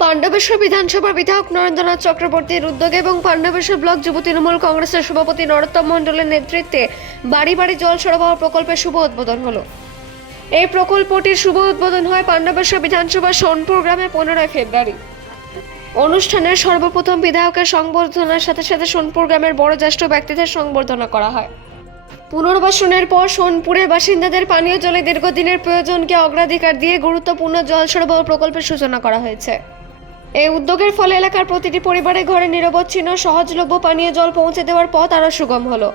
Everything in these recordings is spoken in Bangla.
পাণ্ডবেশ্বর বিধানসভার বিধায়ক নরেন্দ্রনাথ চক্রবর্তীর উদ্যোগে এবং পাণ্ডবেশ্বর ব্লক যুব তৃণমূল কংগ্রেসের সভাপতি নরোত্তম মণ্ডলের নেতৃত্বে বাড়ি বাড়ি জল সরবরাহ প্রকল্পের শুভ উদ্বোধন হলো। এই প্রকল্পটির শুভ উদ্বোধন হয় পাণ্ডবেশ্বর বিধানসভার সোনপুর গ্রামে 15 ফেব্রুয়ারি। অনুষ্ঠানের সর্বপ্রথম বিধায়কের সংবর্ধনার সাথে সাথে সোনপুর গ্রামের বড় জ্যেষ্ঠ ব্যক্তিদের সংবর্ধনা করা হয়। পুনর্বাসনের পর সোনপুরের বাসিন্দাদের পানীয় জলে দীর্ঘদিনের প্রয়োজনকে অগ্রাধিকার দিয়ে গুরুত্বপূর্ণ জল সরবরাহ প্রকল্পের সূচনা করা হয়েছে। এই উদ্যোগের ফলে এলাকার প্রতিটি পরিবারের ঘরে নিরবচ্ছিন্ন সহজলভ্য পানীয় জল পৌঁছে দেওয়ার পথ আরও সুগম হলো।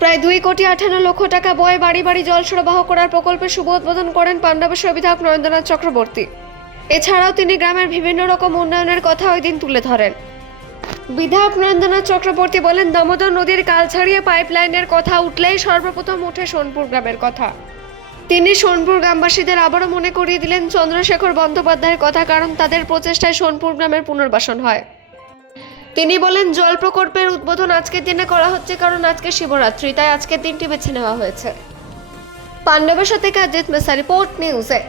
প্রায় 2,58,00,000 টাকা ব্যয়ে বাড়ি বাড়ি জল সরবরাহ করার প্রকল্পের শুভ উদ্বোধন করেন পাণ্ডবেশ্বর বিধায়ক নরেন্দ্রনাথ চক্রবর্তী। এছাড়াও তিনি গ্রামের বিভিন্ন রকম উন্নয়নের কথা ওই দিন তুলে ধরেন। বিধায়ক নরেন্দ্রনাথ চক্রবর্তী বলেন, দামোদর নদীর কাল ছাড়িয়ে পাইপলাইনের কথা উঠলেই সর্বপ্রথম ওঠে সোনপুর গ্রামের কথা। তিনি সোনপুর গ্রামবাসীদের আবারও মনে করিয়ে দিলেন চন্দ্রশেখর বন্দ্যোপাধ্যায়ের কথা, কারণ তাদের প্রচেষ্টায় সোনপুর গ্রামের পুনর্বাসন হয়। তিনি বলেন, জল প্রকল্পের উদ্বোধন আজকের দিনে করা হচ্ছে কারণ আজকে শিবরাত্রি, তাই আজকের দিনটি বেছে নেওয়া হয়েছে। পাণ্ডবেশ্বর থেকে অজিত মেসা, রিপোর্ট নিউজে।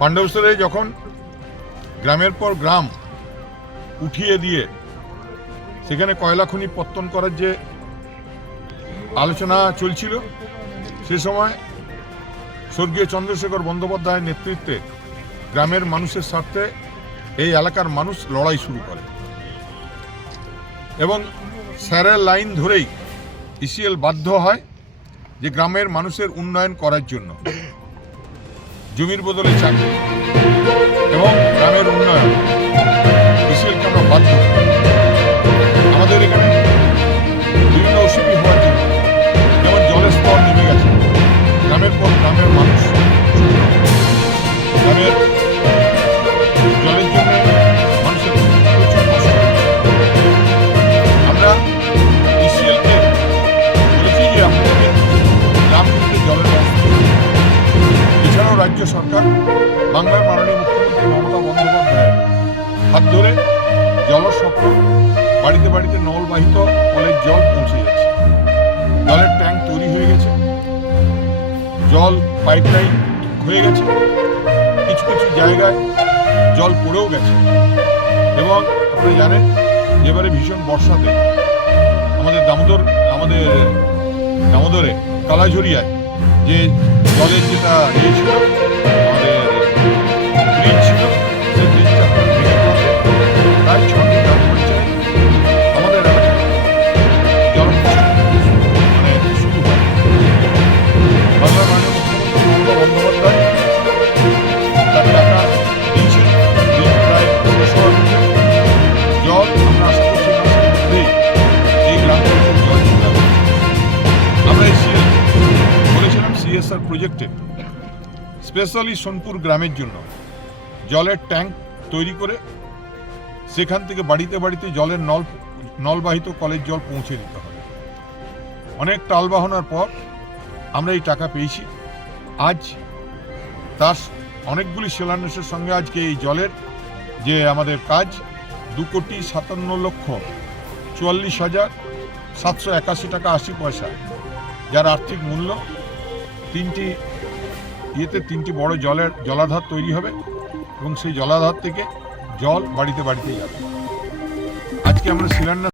পাণ্ডবেশ্বরে যখন গ্রামের পর গ্রাম উঠিয়ে দিয়ে সেখানে কয়লা খনি পত্তন করার যে আলোচনা চলছিল, সে সময় স্বর্গীয় চন্দ্রশেখর বন্দ্যোপাধ্যায়ের নেতৃত্বে গ্রামের মানুষের স্বার্থে এই এলাকার মানুষ লড়াই শুরু করে এবং স্যারের লাইন ধরেই ইসিএল বাধ্য হয় যে গ্রামের মানুষের উন্নয়ন করার জন্য জমির বদলে চাকরি এবং গ্রামের উন্নয়ন ইসিএলকে আমরা বাধ্য করি। আমাদের এখানে বিভিন্ন অসুবিধা হওয়ার জন্য, যেমন জলের স্তর নেমে গেছে, গ্রামের পর গ্রামের মানুষ গ্রামের জলের জন্য মানুষের প্রচুর কষ্ট। আমরা ইসিএলকে বলেছি যে আপনাদের গ্রাম থেকে জলের ব্যবস্থা। এছাড়াও রাজ্য সরকার বাংলার মাননীয় মুখ্যমন্ত্রী মমতা বন্দ্যোপাধ্যায়ের হাত ধরে জলস্বপ্ন বাড়িতে বাড়িতে নলবাহিত কলের জল পৌঁছে যাচ্ছে। জলের ট্যাঙ্ক তৈরি হয়ে গেছে, জল পাইপলাইন হয়ে গেছে, কিছু কিছু জায়গায় জল পড়েও গেছে। এবং আপনি জানেন এবারে ভীষণ বর্ষাতে আমাদের দামোদরে কালাঝরিয়ায় যে জলের যেটা ছিল, আমাদের ব্রিজ ছিল, সেই ব্রিজটা ভেঙে পড়ে প্রায় 6টি গ্রাম পঞ্চায়েত আমাদের এলাকায় জলকষ্ট শুরু হয়। বাংলার মাননীয় মুখ্যমন্ত্রী মমতা বন্দ্যোপাধ্যায় তার টাকা দিয়েছিল, প্রায় 600 জল আমরা আশা করছি মাসের মধ্যেই এই গ্রামগুলোতে জল চলে আসবে। আমরা বলেছিলাম সিএসআর প্রজেক্টে স্পেশালি সোনপুর গ্রামের জন্য জলের ট্যাঙ্ক তৈরি করে সেখান থেকে বাড়িতে বাড়িতে জলের নলবাহিত কলের জল পৌঁছে দিতে হবে। অনেক টালবাহনার পর আমরা এই টাকা পেয়েছি। আজ তার অনেকগুলি শিলান্যাসের সঙ্গে আজকে এই জলের যে আমাদের কাজ 2,57,44,781 টাকা 80 পয়সা, যার আর্থিক মূল্য তিনটি বড় জলাধার তৈরি হবে এবং সেই জলাধার থেকে জল বাড়িতে বাড়িতে যাবে। আজকে আমরা শিলান্যাস